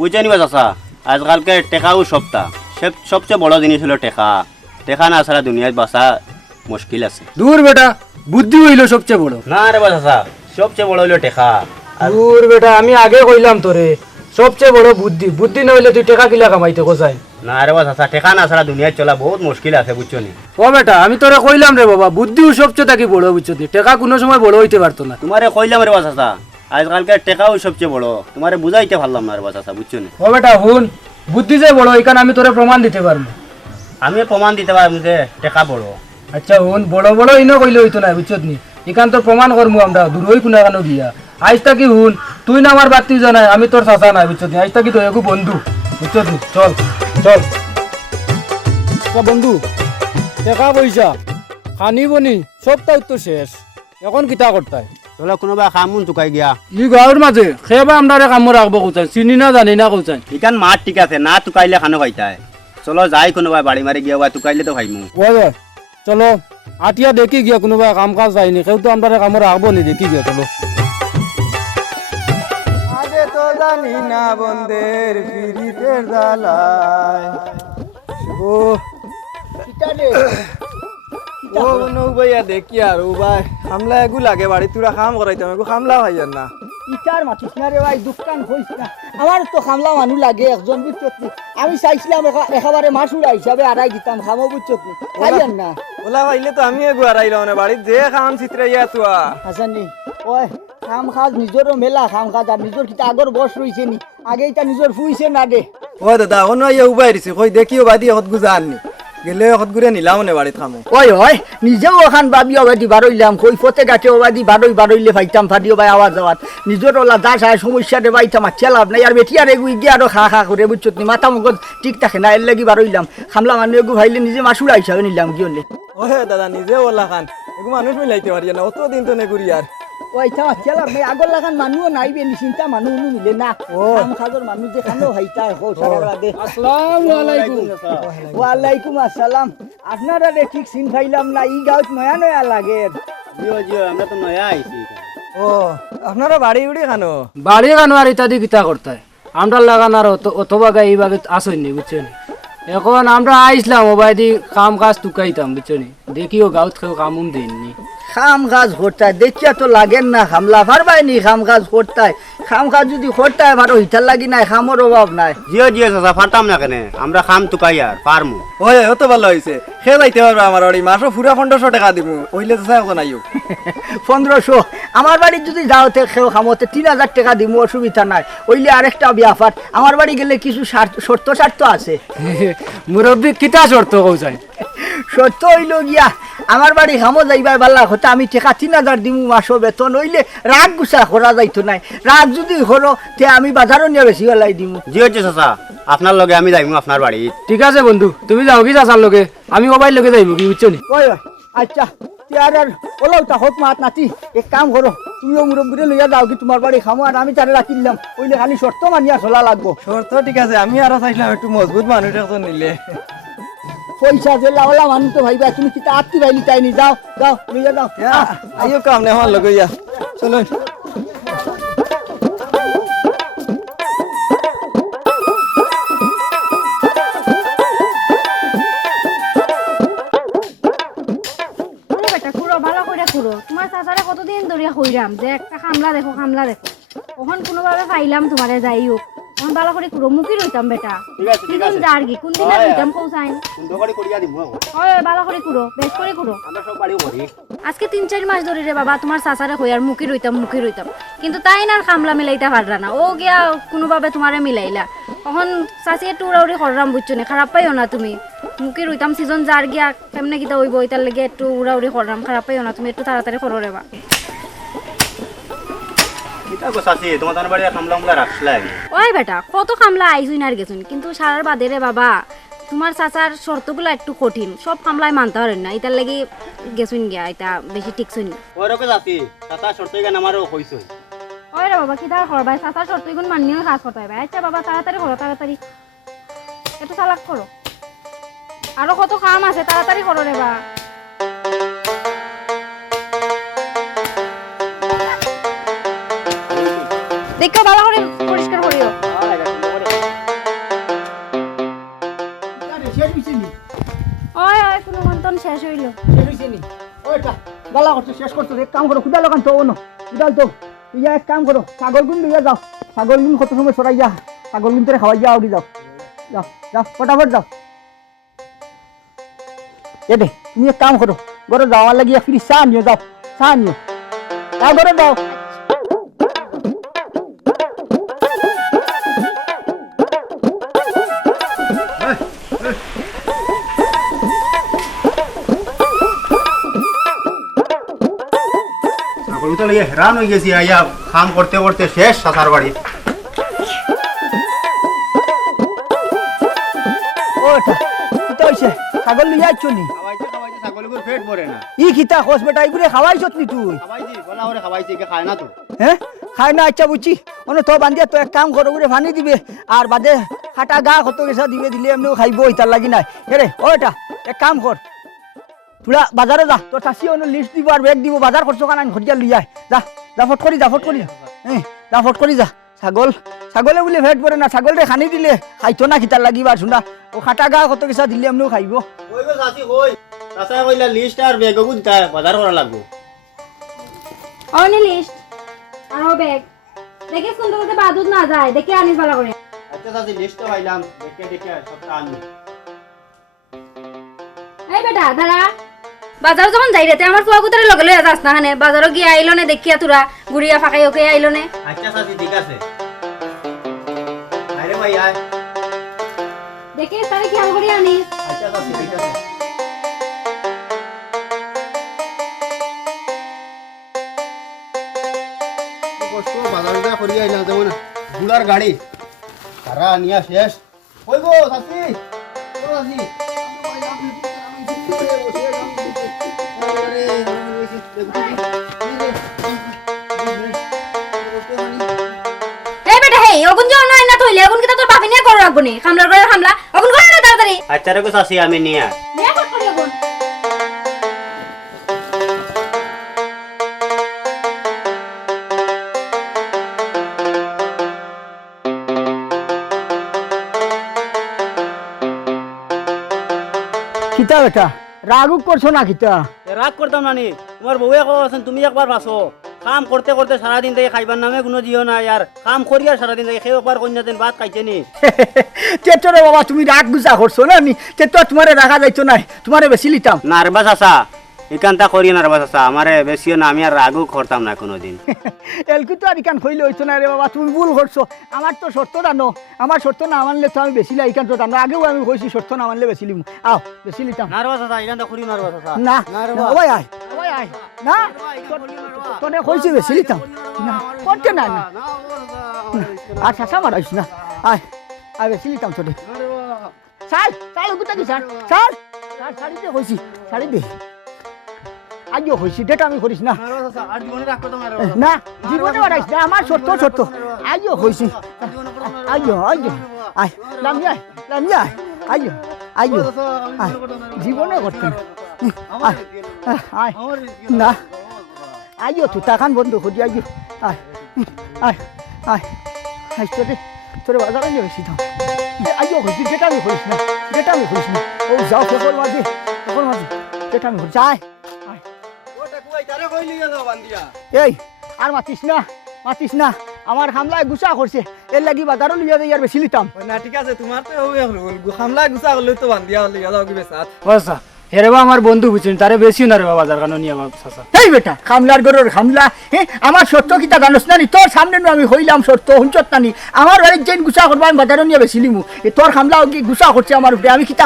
বুঝে নিবা চাচা আজকালকে টেকাও সপ্তাহ সবচেয়ে বড় জিনিস হলো টেকা টেকা না ছাড়া দুনিয়ায় বাঁচা মুশকিল আছে। দূর বেটা, বুদ্ধি হইল সবচেয়ে বড়। না রে চাচা সবচেয়ে বড় হইলো টেকা। দূর বেটা, আমি আগে কইলাম তোরে সবচেয়ে বড় বুদ্ধি। বুদ্ধি না হইলে তুই টাকা কিলা কামাইতে কোথায়? না রে চাচা টেকা না ছাড়া দুনিয়ায় চলা বহুত মুশকিল আছে বুঝছো নি। ও বেটা, আমি তোরে কইলাম রে বাবা, বুদ্ধিও সবচেয়ে থাকি বড়, বুঝছো নি? টাকা কোনো সময় বড় হইতে পারতো না। তোমারে কইলাম রে চাচা আজকালকে টেকাও সবচেয়ে বড়, তোমারে বুঝাইতে পারলাম না রে চাচা বুঝছো নি। ও বেটা হুন, বুদ্ধি যে বড় এখানে আমি তোরে প্রমাণ দিতে পারবো। আমি প্রমাণ দিতে পারবো যে টেকা বড়। আচ্ছা হুন, বড় বড় ইনো কইলে হইতো না, বুঝছো নি? এখান তো প্রমাণ করবো আমরা, দূর হই কোনা কেন গিয়া। আজ থাকি হুন, তুই না আমার বাতি জানাই, আমি তোর চাচা নাই, বুঝছো নি? আজ থাকি তো একু বন্ধু, বুঝছো নি? চল চল বন্ধু, টাকা পয়সা খানি বনি সবটা তো শেষ, এখন কিতা করতাই? তোলা কোনোবা কামুন চুকাই গিয়া ই গাঁৱৰ মাজে সেবা আমরা কাম রাখবো কোথায়, চিনি না জানি না কোথায়। ইকান মাঠ ঠিক আছে না টুকাইলে খানো খাইতাই। চলো যাই কোনোবা বাড়ি মারি গিয়া বা টুকাইলে তো খাইমু। চলো আটিয়া দেখি গিয়া কোনোবা কাম কাজ যায়নি, কেউ তো আমরা কাম রাখবো নি, দেখি গিয়া চলো। আগে তো জানি না বন্ধের পিরিতের জ্বালায় ও ও নৌ ভাইয়া দেখি আর ও ভাই হামলা এগু লাগে বাড়ি তুরা কাম করাইতাম, এগু হামলা ভাইয়ার না। ইটার মাতিস না রে ভাই, দোকান হইস না। আমার তো খামলা মানুষ লাগে একজন, বুঝছত নি? আমি চাইছিলাম একেবারে মাসুরা হিসাবে আড়াই দিতাম, খামো বুঝছত নি? খাইয়েন না ওলা ভাইলে তো আমি এগু আড়াইলাম না, বাড়ির যে কাম চিত্রাইয়া তুয়া হাসানি। ওই খাম খাজ নিজেরও মেলা খাম খাজ, আর নিজের কিতা আগর বস রইছে নি, আগে এটা নিজের ফুইছে না দে। ও দাদা অন্য ইয়া উবাই দিছে, কই দেখিও বাদি হত গুজা আননি গেলে হত গুরে নিলাম নে বাড়িত খামো। ওই ওই নিজেও ওখান বাবি অবাদি বারইলাম, কই ফতে গাছে অবাদি বারইলে ভাইতাম ফাদিও ভাই আওয়াজ আওয়াজ নিজের ওলা যা চায় সমস্যা দে ভাইতাম আর চেলাব নাই। আর বেটি আর এগুই গিয়ে আরো খা খা করে বুঝছত নি, মাথা মগজ ঠিক থাকে না, এর লাগি বারইলাম। খামলা মানুষ এগু ভাইলে নিজে মাসুরা হিসাবে নিলাম গিয়ে। ওহে দাদা নিজে ওলা খান এগু মানুষ মিলাইতে পারি না, অত দিন তো নেগুরি আর ওই থামা চেলাব নাই, আগর লাগান মানুষও নাইবে নি, চিন্তা মানুষ মিলে না। খাম খাজর মানুষ যে খানো হাইতায় হো সারা বেলা দে। আসসালামু আলাইকুম। ওয়ালাইকুম আসসালাম। আপনারা রে ঠিক চিন খাইলাম না, ই গাঁত নয়া নয়া লাগে। জিও জিও আমরা তো নয়া আইছি। ও আপনারা বাড়ি উড়ি খানো? বাড়ি খানো আর ইত্যাদি কিতা করতায় আমরা লাগান আর অথবা গাই এইভাবে আসেননি, বুঝছেন? এখন আমরা আইসলাম ওবাইদি কাম কাজ টুকাইতাম, বুঝছেন? দেখিও গাঁত কেউ কামুন দিননি। খাম কাজ করতায় দেখিয়া তো লাগেন না, খামলা পারবাই নি খাম কাজ করতায়। খাম কাজ যদি করতায় ভালো হিটার লাগি নাই, খামর অভাব নাই। জিও জিও চাচা ফাটাম না কেনে, আমরা খাম টুকাই আর পারমু। ওই অত ভালো হয়েছে, সে যাইতে পারবে আমার বাড়ি, মাসও পুরা 1500 টাকা দিব, ওইলে তো চাই নাইও 1500 আমার বাড়ি যদি যাওতে খেও খামতে 3000 টাকা দিব, অসুবিধা নাই। ওইলে আরেকটা বিয়াফার, আমার বাড়ি গেলে কিছু শর্ত স্বার্থ আছে। মুরব্বী কিতা শর্ত কৌছাই? সত্য হইল গিয়া আমার বাড়ি খামো যাইবার বালা হতে আমি টাকা 3000 দিমু মাসও বেতন, হইলে রাগ গুছা করা যাইতো নাই। রাগ যদি হলো তে আমি বাজারও নিয়ে বেশি বেলাই দিমু। জিও জিও চাচা আপনার লগে আমি যাইমু আপনার বাড়ি। ঠিক আছে বন্ধু, তুমি যাও কি চাচার লগে, আমি মোবাইল লগে যাইব কি, বুঝছো নি? ওই ওই আচ্ছা আর ওলাওটা হোক মাত নাতি, এক কাম করো তুমিও মুরব্বীরে লইয়া যাও কি তোমার বাড়ি খামো, আর আমি তারে রাখিলাম। ওইলে খালি শর্ত মানিয়া চলা লাগবো। শর্ত ঠিক আছে, আমি আরো চাইছিলাম একটু মজবুত মানুষ একজন নিলে। পয়সা যে লাওলা মানুষ তো ভাইবা, তুমি কি আত্মি ভাইলি তাই নি, যাও যাও লইয়া যাও। আইও কাম নেই আমার লগে, ইয়া চলো। তোমার চাচারে কতদিন ধরিয়া কইরাম যে একটা খামলা দেখো খামলা দেখো, কখন কোনোভাবে পাইলাম তোমারে, যাই হোক তখন ভালো করে কুড়ো মুখি রইতাম বেটা। কিজন যার কি কোন দিনে রইতাম কৌসাইন, সুন্দর করে করিয়া দিমু। হয় ভালো করে কুড়ো, বেশ করে কুড়ো। আমরা সব বাড়িও করি। আজকে 3-4 মাস ধরে রে বাবা তোমার চাচারে কই আর মুখি রইতাম কিন্তু তাই না খামলা মিলাইতে পাররা না, ও গিয়া কোনোভাবে তোমারে মিলাইলা। তখন চাচি একটু উড়াউড়ি করলাম, বুঝছো না? খারাপ পাইও না তুমি, মুখি রইতাম সিজন যার গিয়া কেমনে কিতা হইব, এটার লেগে একটু উড়াউড়ি করলাম, খারাপ পাইও না তুমি, একটু তাড়াতাড়ি করো রে বা। কিতা গো চাচি তোমার বাড়ি খামলা আমলা রাখলাই? ওই বেটা কত খামলা আইসুন আর গেছুন, কিন্তু সারার বাদে রে বাবা তোমার চাচার শর্তগুলো একটু কঠিন, সব খামলাই মানতে পারেন না, এটার লাগি গেছুন গিয়া, এটা বেশি টিকছুন না। ওরকে চাচি চাচা শর্ত গান আমারও কইছো। ওই রে বাবা কিতা করবাই, চাচার শর্ত এগুন মানিয়ে কাজ করতে হবে। আচ্ছা বাবা তাড়াতাড়ি করো, তাড়াতাড়ি একটু চালাক করো, আরো কত কাম আছে, তাড়াতাড়ি করো রে বা। দেখো ভালো করে পরিষ্কার করিও। বেতন শেষ হইল। শেষ হয়েছে নি ওইটা গালা করছো শেষ করছো এক কাম করো খুদা লাগান তো অন্য উদাল তো ইয়া এক কাম করো ছাগল গুন লইয়া যাও ছাগল গুন কত সময় সরাইয়া ছাগল গুন তোরে খাওয়াইয়া আউরি যাও যাও যাও ফটাফট যাও এ দে তুমি এক কাম করো ঘরে যাওয়ার লাগিয়া ফিরি চা নিয়ে যাও চা নিয়ে যাও ঘরে যাও ছাগল তো লিয়ে হেরান হয়ে গেছি আইয়া কাম করতে করতে শেষ সাতার বাড়ি ওটা কিতা হইছে ছাগল লইয়া আইছো নি খাওয়াইতে খাওয়াইতে ছাগলগুলোর পেট ভরে না ই কিতা খোস বেটা ইগুরে খাওয়াইছত নি তুই খাওয়াইছি বলা করে খাওয়াইছি কে খায় না তো হ্যাঁ খাই না আচ্ছা বুঝছি অনে তো বান্ধিয়া তো এক কাম করো করে পানি দিবে আর বাদে খাটা গা কত গেছা দিবে দিলে এমনিও খাইব ইতার লাগি নাই হেরে ওটা এক কাম কর তোরা বাজারে যা তোর চাষি অন্য লিস্ট দিব আর ব্যাগ দিব বাজার করছো কারণ ঘটিয়া লইয়া যা যা ফট করি যা ফট করি হ্যাঁ যা ফট করি যা ছাগলে বলে ভেট পড়ে না ছাগলরে খানি দিলে খাইতো না খিতার লাগিবা শুনা ও খাটা গা কত গেছা দিলে এমনিও খাইব কই গো চাচি কই চাচা কইলা লিস্ট আর বেগগু দিতা বাজার করা লাগবো অনি লিস্ট আর ও ব্যাগ দেখিস কোন দোকানে বাদুদ না যায় দেখে আনিস ভালো করে। আচ্ছা চাচি লিস্টটা পাইলাম দেখে দেখে সবটা আনবো এই বেটা দাঁড়া বাজার যখন যাই রেতে আমার ফুয়া কুতারে লগে লইয়া যাস না হানে বাজারও গিয়ে আইলো নে দেখিয়া তোরা গুড়িয়া ফাঁকাই ওকে আইলো নে। আচ্ছা চাচি ঠিক আছে আরে ভাই আয় দেখিস তারে খেয়াল করে আনিস। আচ্ছা চাচি ঠিক আছে কষ্ট বাজারটা করি আইলাম যেমন বুলার গাড়ি তারা নিয়া শেষ কই গো চাচি ও চাচি এই বেটা হেই অগুন যাও না না থইলে অগুন কিটা তোর বাপে নিয়ে করো রাখবো নি খামলার করে খামলা অগুন করে না তাড়াতাড়ি। আচ্ছা রে গো চাচি আমি নিয়া নিয়ে কর করি অগুন খিতা বেটা রাগুক করছো না খিতা রাগ করতাম না নি তোমার বউয়ে কো আছেন তুমি একবার বাসো কাম করতে করতে সারাদিন থেকে খাইবার নামে কোনো জিও নাই আর কাম করি আর সারাদিন থেকে খেয়ে একবার কন্যা দিন ভাত খাইছে নি তেতরে বাবা তুমি রাগ গুজা করছো না নি তেতো তোমারে রাখা যাইতো না তোমারে বেশি লিতাম নার্ভাস আসা এখানটা করি নার্ভাস আসা আমারে বেশিও না আমি আর রাগও করতাম না কোনোদিন এলকু তো আর ইকান কইলে হইতো না রে বাবা তুমি ভুল করছো আমার তো শর্ত জানো আমার শর্ত না মানলে তো আমি বেশি ইকান তো জানো আগেও আমি কইছি শর্ত না মানলে বেশি লিম আও বেশি লিতাম নার্ভাস আসা এখানটা করি নার্ভাস আসা না নার্ভাস ওই আয় না তোনে কইছি বেশি লিতাম না করতে না না আর শাসা মারাইছ না আয় আয় বেশি লিতাম তোরে চাল গুতা কি চাল চাল শাড়ি দে কইছি শাড়ি দে আইও হইছি ডেটা আমি করিস না নার্ভাস আসা আর জীবনে রাগ করতাম না জীবনে বাড়াইস না আমার সত্য সত্য আইও হইছি আইও আইও আয় লামি আয় আইও আইও জীবনে করতে না আয় না আইও তুই টাকান বন্ধ করি আইও আয় আয় আয় আয় তোরে তোরে বাজারে নিয়ে বেশি দাম আইও হইছি ডেটা আমি করিস না ডেটা আমি করিস না ও যাও ফেকল মাঝে ডেটা আমি করিস আয় এই আর মাতিস না আমার হামলায় গুছা করছে এর লাগি বাজারও লিয়া যাই আর বেশি লিতাম না ঠিক আছে তোমার তো হামলা গুছা করলে তো বান্ধিয়া হলে যাও কি বেসাত আচ্ছা হেরে বা আমার বন্ধু বুঝছেন তারে বেশিও না রে বাবা বাজার কানো নিয়ে আমার চাচা এই বেটা খামলার গরুর খামলা হ্যাঁ আমার সত্য কিতা জানোস না নি তোর সামনে আমি হইলাম সত্য হুঞ্চত নানি আমার বাড়ির যেন গুছা করবো আমি বাজারও নিয়ে বেশি লিমু তোর খামলা গুছা করছে আমার উপরে আমি কিতা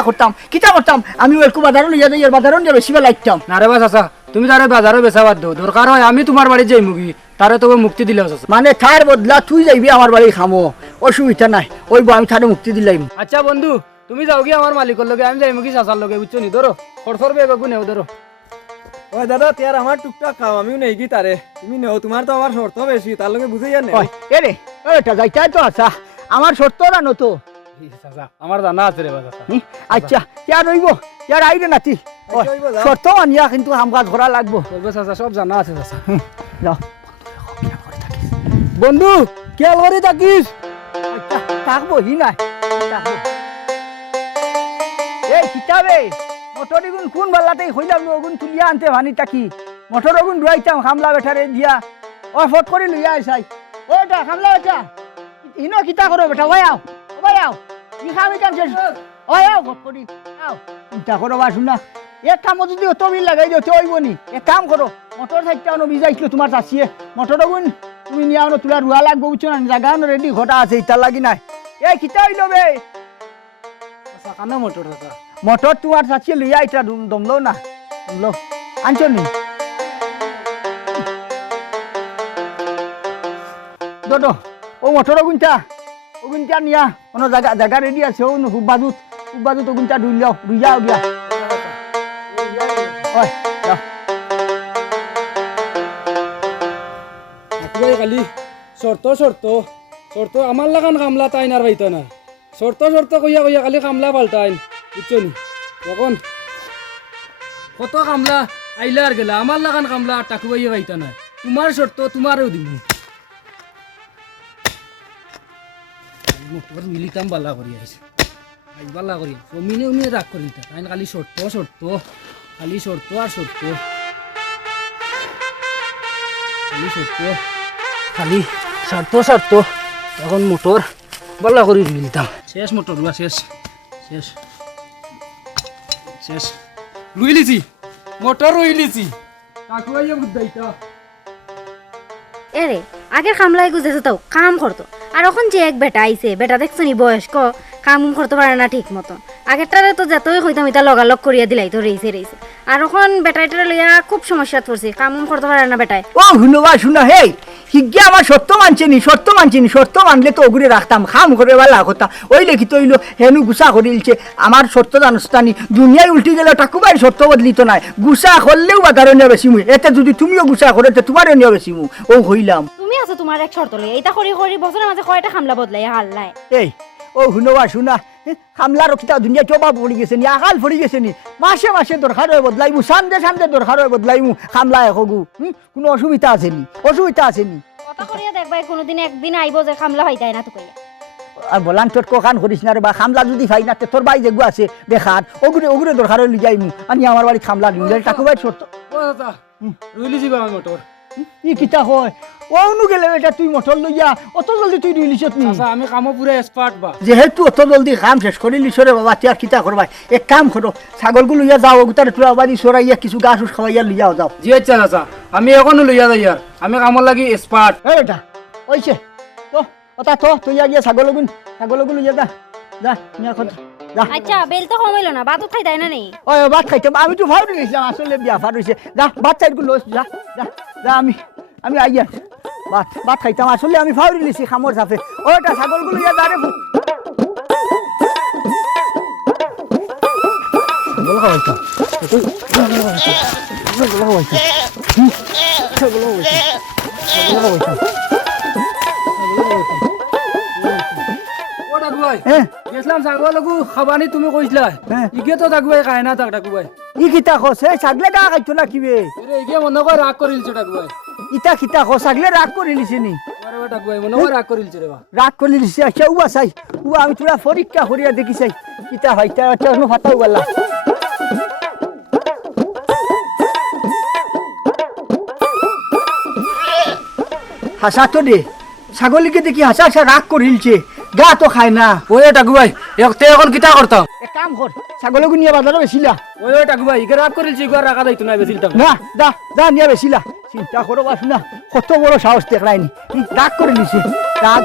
করতাম আমি একটু বাজারও লিয়া যাই আর বাজারও নিয়ে বেশি লাগতাম না রে বা চাচা তুমি তারে বাজারে বেচাবাদ দো দরকার হয় আমি তোমার বাড়ি যাই মুগি তারে তোকে মুক্তি দিলে চাচা মানে তার বদলা তুই যাইবি আমার বাড়ি খামো অসুবিধা নাই ওই আমি তারে মুক্তি দিলাম আচ্ছা বন্ধু তুমি যাও কি আমার মালিকের লগে আমি যাই মুগি চাচার লগে বুঝছো নি ধরো খরচর বেগু নেও ধরো ওই দাদাতিয়ার আমার টুকটাক খাও আমিও নেই কি তারে তুমি নেও তোমার তো আমার শর্ত বেশি তার লগে বুঝে যান ওই এরে ওইটা যাইতাই তো আচ্ছা আমার সত্য জানো তো চাচা আমার জানা আছে রে বা চাচা আচ্ছা ইয়ার রইব ইয়ার আইরে নাতি সত্য মানিয়া কিন্তু আমগা ধরা লাগবো বলবে চাচা সব জানা আছে চাচা যাও বন্ধু কে করে থাকিস থাকবো হি নাই এই কিতাবে মোটর এগুন কোন বাল্লাতেই হইলাম ওগুন তুলিয়া আনতে ভানি তাকি মোটর ওগুন ডুয়াইতাম খামলা বেটারে দিয়া ও ফট করে লইয়া আইসাই ওটা খামলা বেটা ইনো কিতা করো বেটা ওই আও কি খামি কাম শেষ ওই আও ফট করি আও চিন্তা করো বা শুনা এক কাম যদি অত বিল লাগাই দিও তো হইবনি এক কাম করো মোটর থাকতে আনো ভিজাইছিল তোমার চাষিয়ে মোটর ওগুন তুমি নিয়ে আনো তুলা রুয়া লাগবো বুঝছো না জায়গা রেডি ঘটা আছে ইটা লাগি নাই এই কিতা হইল বে কানো মোটর দাদা মোটর তোমার চাচিয়ে লইয়া এটা দমলো না দমলো আনছো নি দো ও মোটর ওগুনটা নিয়া কোনো জায়গা রেডি আছে ও খুব বাজুত ওগুনটা ডুই যাও গিয়া ওই যাও খালি শর্ত আমার লাগান কামলা তাই না পাইতো না শর্ত কইয়া খালি কামলা পাল্টাইন বুঝছো নি এখন কত কামলা আইলা আর গেলা আমার লাগান কামলা টাকু পাইয়া পাইতো না তোমার শর্ত তোমারও দিব মোটর মিলিতাম বালা করি আইছে বালা করি জমিনে রাগ করি তাই খালি শর্ত খালি শর্ত আর শর্ত খালি শর্ত এখন মোটর বালা করে মিলতাম শেষ মোটর রুয়া শেষ রুই লিছি মোটর রুই লিছি কাকু আইয়া বুঝাইতা এরে আগের খামলাই গুজেছে তো কাম করতো আর এখন যে এক বেটা আইছে বেটা দেখছো নি বয়স্ক কাম করতে পারে না ঠিক মতো আগেরটারে তো যতই হইতাম এটা লগালগ করিয়া দিলাই তো রইছে আর এখন বেটাইটারে লইয়া খুব সমস্যা পড়ছে কাম করতে পারে না বেটায় ও শুনবা শুনা হে হিগে আমার সত্য মানছে নি সত্য মানলে তো ওগুলো রাখতাম খাম করে বেলা কথা ওই লেখি তো হইলো হেনু গুসা করিলছে আমার সত্য জানস্তানি দুনিয়ায় উল্টি গেলে টাকুবাই সত্য বদলিত নাই গুসা করলেও বাধারও নিয়ে বেশি মুই এতে যদি তুমিও গুসা করে তো তোমারও নিয়ে বেশি মু ও হইলাম তুমি আছে তোমার এক শর্ত লইয়া এটা করি বছরের মাঝে কয়টা খামলা বদলাই হাল্লাই এই ও শুনবা শুনা খামলা রকিতা দুনিয়া চোবা পড়ি গেছে নি আকাল পড়ি গেছে নি মাসে দরকার হয় বদলাইমু সান্দে দরকার হয় বদলাইমু খামলা এখগু কোনো অসুবিধা আছে নি কথা করিয়া দেখবাই কোনোদিন একদিন আইব যে খামলা হইতাই না তো কইয়া আর বলান তোর কোকান করিস না রে বা খামলা যদি ফাই না তোর বাই যেগু আছে দেখার ওগুরে দরকার হইলি যাইমু আমি আমার বাড়ি খামলা দিম টাকু বাই ছোট ও দাদা রুই লিছি বা মোটর ই কিতা হয় ও নু গেলে এটা তুই মোটর লইয়া অত জলদি তুই রইলিছত নি আচ্ছা আমি কামো পুরা এক্সপার্ট বা যেহেতু অত জলদি কাম শেষ করে লিছরে বাবা তিয়ার কিতা করবাই এক কাম করো ছাগলগুলো লইয়া যাও ওগুতারে তুলা বাড়ি সরাইয়া কিছু গাছ উস খাওয়াইয়া লইয়া যাও জি আচ্ছা চাচা আমি এখনো লইয়া যাই আর আমি কামর লাগি এক্সপার্ট এই বেটা ওইছে তো ওটা তো তুই গিয়া ছাগলগুলো লইয়া যা নিয়া কথা যা আচ্ছা বেল তো কমাইলো না বাতো খাই তাই না নেই ওই ভাত খাইতে আমি তো ভাবি গেছিলাম আসলে বিয়া ফার হইছে যা ভাত চাইগুলো যা আমি আইয়া ভাত খাইতাম আসলে আমি ফাউরি লিছি খামর সাথে ওটা ছাগলগুলো ইয়া দাঁড়ে গেছিলাম ছাগলকু খাবানি তুমি কইছিলা ইগে তো ডাকুবাই খায় না তাক ডাকুবাই ই কিতা খসে ছাগলে গা খাইতো না কিবে ইগে মনে করে রাগ করিলছে ডাকুবাই ইটা কিতা খো ছাগলে রাগ করে লিছি নি আরে ডাকুবাই মনে করে রাগ করিলছে রে বা রাগ করে লিছি আচ্ছা উবা চাই আমি তোরা পরীক্ষা করিয়া দেখি চাই কিতা ভাইটা আচ্ছা ফাটাও গেলা হাসা তো দে ছাগলিকে দেখি হাসা রাগ করিলছে গা তো খায় না ওই ডাকুবাই তে এখন কিতা করতাম এক কাম কর ছাগলকে নিয়ে বাজারে বেছিলা ওই ডাকুবাই ইগে রাগ করিলছে ইগে রাখা যাইতো না বেছিলতাম না যা নিয়ে বেছিলা চিন্তা করো বাস না কত বড় সাহস দেখলাইনি রাগ করে নিছে রাগ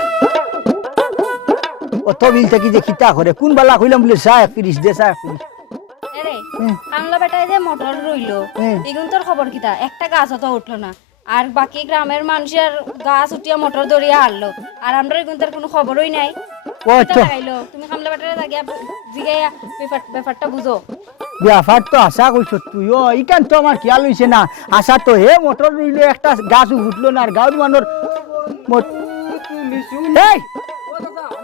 অত বিল থেকে যে খিতা করে কোন বালা কইলাম বলে চা 30 দে চা 30 এরে কামলা বেটায় যে মোটর রইলো এগুন তোর খবর কিতা একটা গাছও তো উঠলো না আর বাকি গ্রামের মানুষের গাছ উঠিয়া মোটর দড়িয়া হারলো আর আমরা এগুন তার কোনো খবরই নাই ও তো তুমি কামলা বেটারে জাগিয়া জিগাইয়া ব্যাপারটা বুঝো ব্যাপার তো আশা কইছ তুই ও ইকান তো আমার খেয়াল হইছে না আশা তো হে মোটর রইলো একটা গাছ উঠলো না আর গাঁর মানুষ এই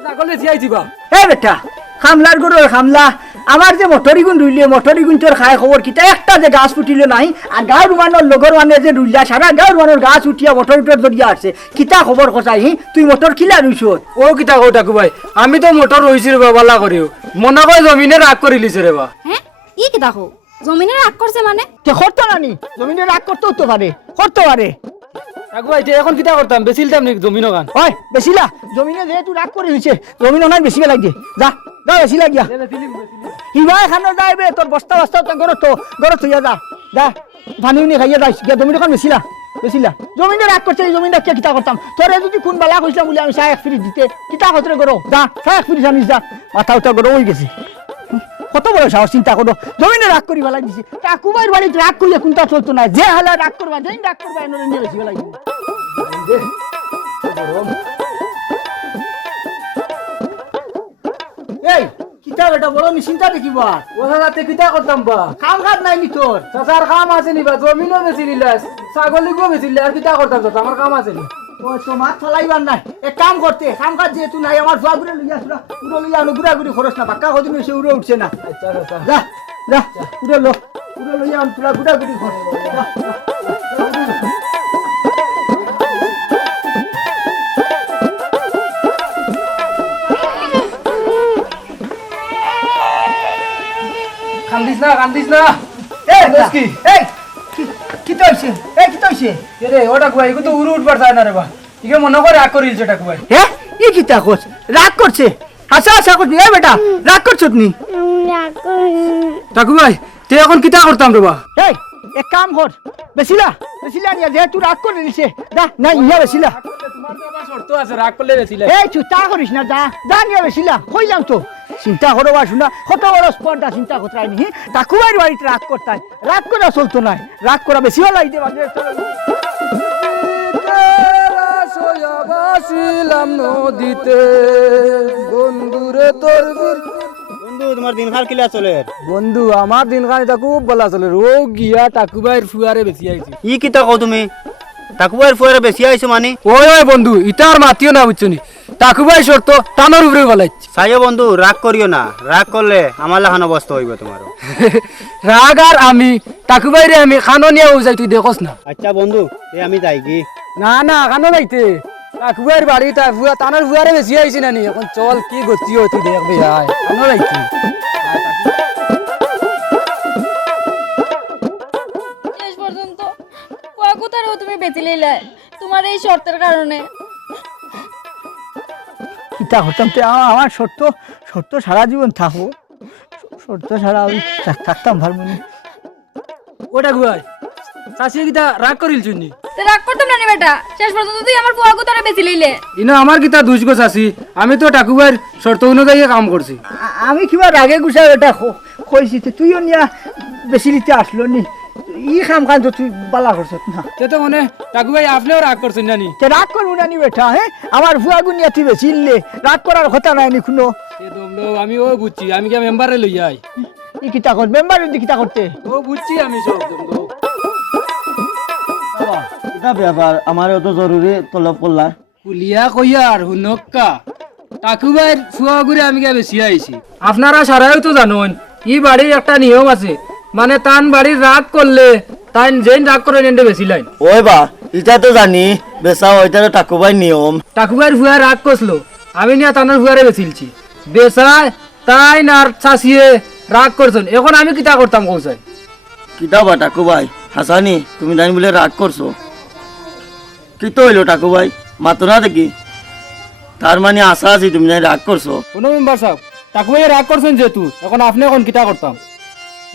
ছাগলে জিয়াই দিবা হে বেটা খামলার গরু খামলা আমার যে মোটরিগুন তোর খায় খবর কিতা একটা যে গাছ ফুটিল নাই আর গাঁর মানুষ লগর মানে যে রুইলা সারা গাঁর মানুষ গাছ উঠিয়া মোটর জড়িয়া আসছে কিতা খবর কচাই তুই মোটর খিলা রইছ ও কিতা কও ডাকুবাই আমি তো মোটর রইছি রে বালা করিও মনে কয় জমিনে রাগ করিলিছে রে বা হ্যাঁ ই কি দেখো জমিনে রাগ করছে মানে তে করতো না নি জমিনে রাগ করতেও তো পারে করতে পারে কাকু ভাই এখন কিতা করতাম বেচিলতাম নি জমিন গান ওই বেশিলা জমিনে যেহেতু রাগ করে হয়েছে জমিন নাই বেশি লাগে যা যা বেশি লাগিয়া হিবা এখানে যাইবে তোর বস্তা বস্তা তো গরত হইয়া যা যা পানি উনি খাইয়া যাইস গিয়া জমিন এখন বেশিলা বেশিলা জমিনে রাগ করছে এই জমিনটা কে কিতা করতাম তোরে যদি কোন বেলা কইছিলাম বলে আমি 1 ফ্রি দিতে কিতা কতরে করো যা 1 ফ্রি জানিস যা মাথা উঠা গরম হয়ে গেছে কত বড় সাহস চিন্তা করো জমিনে রাগ করি বেলা দিছে কাকুবাইর বাড়িতে রাগ করিয়া কোনটা চলতো না যে হালা রাগ করবা যেই রাগ করবা এনে নিয়ে বেশি বেলা এই কিতা বেটা বড় নিশ্চিন্তা দেখিবা ওরা রাতে কিতা করতাম বা কাম কাজ নাই নি তোর চাচার কাম আছে নি বা জমিনও বেচিলিলা ছাগলিকেও বেচিলে আর কিতা করতাম চাচা আমার কাম আছে নি ও তোমার ফলাইবার নাই এক কাম করতে কাম কাজ যেহেতু নাই আমার ফুয়া ঘুরে লইয়া আসলা উড়ো লইয়া আনো ঘুরা ঘুরি খরচ না পাক্কা কদিন সে উড়ে উঠছে না আচ্ছা চাচা যা যা উড়ে লইয়া আন পুরা ঘুরা ঘুরি খরচ কান্দিস না এই কি? এই কি তো হইছে এই কি তো হইছে রে ওটা কুয়াই তো উড়ে উঠবার চায় না রে বা ইকে মনে করে রাগ করিলছে এটা কুয়াই হ্যাঁ এই কি তা কোস রাগ করছে আচ্ছা আচ্ছা করছি এই বেটা রাগ করছত নি টাকু ভাই তে এখন কিতা করতাম রে বা এই এক কাম কর বেশিলা নিয়া যেহেতু রাগ করে দিছে যা না ইয়া বেশিলা তোমার তো আবার শর্ত আছে রাগ করলে বেচিলে এই চিন্তা করিস না যা যা নিয়ে বেশিলা কই যাম তো চিন্তা করো বা শোনা কত বড় স্পর্ধা চিন্তা করতে নি কাকুবাইর বাড়িতে রাগ করতাই রাগ করা চলতো নাই রাগ করা বেশি ভালো লাগতে পারে বাসিলাম নদীতে বন্ধুরে তোর বন্ধু তোমার দিনকাল কিলা চলে বন্ধু আমার দিনখান এটা খুব বলা চলে রো গিয়া টাকু ভাইয়ের ফুয়ারে বেশি আইছি ই কিতা কও তুমি টাকুবার ফুয়ারে বেশি আইছো মানে ওই বন্ধু ইটার মাতিও না বুঝছনি টাকু ভাই শর্ত টানোর উপরে বলাইছি সাইও বন্ধু রাগ করিও না রাগ করলে আমার লাখান অবস্থা হইব তোমারও রাগ আর আমি টাকু ভাইরে আমি খানো নিয়ে যাই তুই দেখোস না আচ্ছা বন্ধু এ আমি যাই কি না খানো যাইতে টাকু ভাইয়ের বাড়ি টানোর ফুয়ারে বেশি আইছি না নি এখন চল কি গতি তুই দেখবি আয় খানো যাইছি শেষ পর্যন্ত কোয়াকুতারও তুমি বেঁচে লইলে তোমার এই শর্তের কারণে চিন্তা করতাম তো আমার সত্য সারা জীবন থাকবো সত্য সারা আমি থাকতাম ভারমনি ওটা গুয়াই চাষি কিতা রাগ করিল চুনি তো রাগ করতাম না রে বেটা শেষ পর্যন্ত তুই আমার কোয়াকুতারে বেঁচে লইলে ইনো আমার কিতা দুষ গো চাষি আমি তো টাকু ভাইয়ের শর্ত অনুযায়ী কাম করছি আমি কিবা রাগে গুছা এটা কইছি তুইও নিয়া বেশি নিতে আসলো নি ই খাম খান তো তুই বালা করছ না সে তো মনে টাকু ভাই আপনিও রাগ করছেন জানি তে রাগ করবো না নি বেটা হ্যাঁ আমার ভুয়াগু নিয়া তুই বেশি নিলে রাগ করার কথা নাই নি কোনো আমি ও বুঝছি আমি কে মেম্বারে লই যাই ই কিতা কর মেম্বার দি কিতা করতে ও বুঝছি আমি সব দমদম এটা ব্যাপার আমার অত জরুরি তলব করলা কুলিয়া কইয়ার হুনক্কা টাকু ভাইয়ের ফুয়া ঘুরে আমি কে বেশি আইছি আপনারা সারাই তো জানেন ই বাড়ির একটা নিয়ম আছে মানে তান বাড়ির রাগ করলে তাই যেন রাগ করে নেন্ডে বেশি লাইন ওই বা এটা তো জানি বেচা ওইটা তো টাকুবাই নিয়ম টাকু ভাইয়ের ফুয়া রাগ করছিল আমি নিয়ে তানোর ফুয়ারে বেচিলছি বেচায় তাই না চাষিয়ে রাগ করছেন এখন আমি কিতা করতাম কৌশাই কিতা বা টাকুবাই হাসানি তুমি জানি বলে রাগ করছো কি তো হইলো টাকুবাই মাতো না দেখি তার মানে আশা আছি তুমি জানি রাগ করছো কোনো মেম্বার সাহেব টাকু ভাইয়ে রাগ করছেন যেহেতু এখন আপনি এখন কিতা করতাম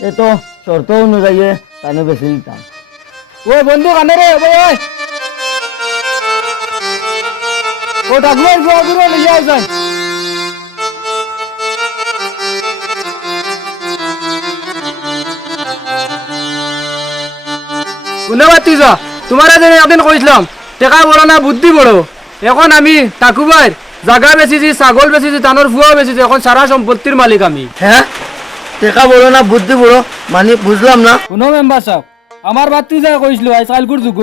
এ তো শর্ত অনুযায়ী তানে বেশি দিতাম ওই বন্ধু কানে রে ওই ও টাকু ভাই ফুয়া ঘুরে লই যাই যাই ধন্যবাদ তুই তোমার একদিন কইছিলাম টেকা বড় না বুদ্ধি বড় এখন আমি টাকু ভাইয়ের জায়গা বেচিছি ছাগল বেচিছি তানোর ফুয়াও বেচিছি এখন সারা সম্পত্তির মালিক আমি হ্যাঁ টেকা বড় না বুদ্ধি বড় মানে বুঝলাম না কোনো মেম্বার সাহেব আমার বাত্তি যা কইছিল আজকালকুর যুগ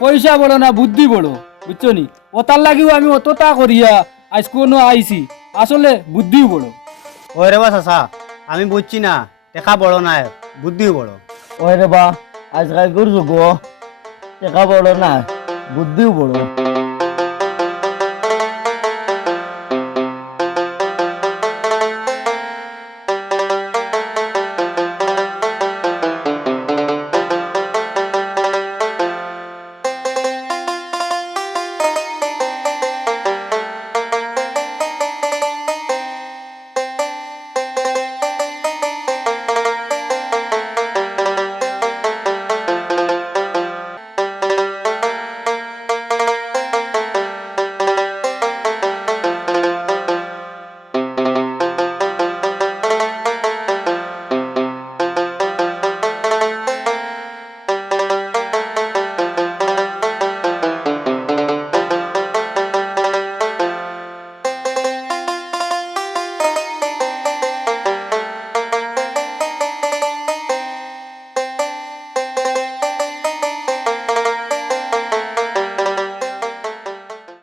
পয়সা বড় না বুদ্ধি বড় বুঝছো নি ওতার লাগিও আমি অতটা করিয়া আজ কোনো আইছি আসলে বুদ্ধিও বড় ওই রে বা চাচা আমি বুঝছি না টেকা বড় নাই বুদ্ধিও বড় ওই রে বা আজকাল যুগ টেকা বড় না বুদ্ধিও বড়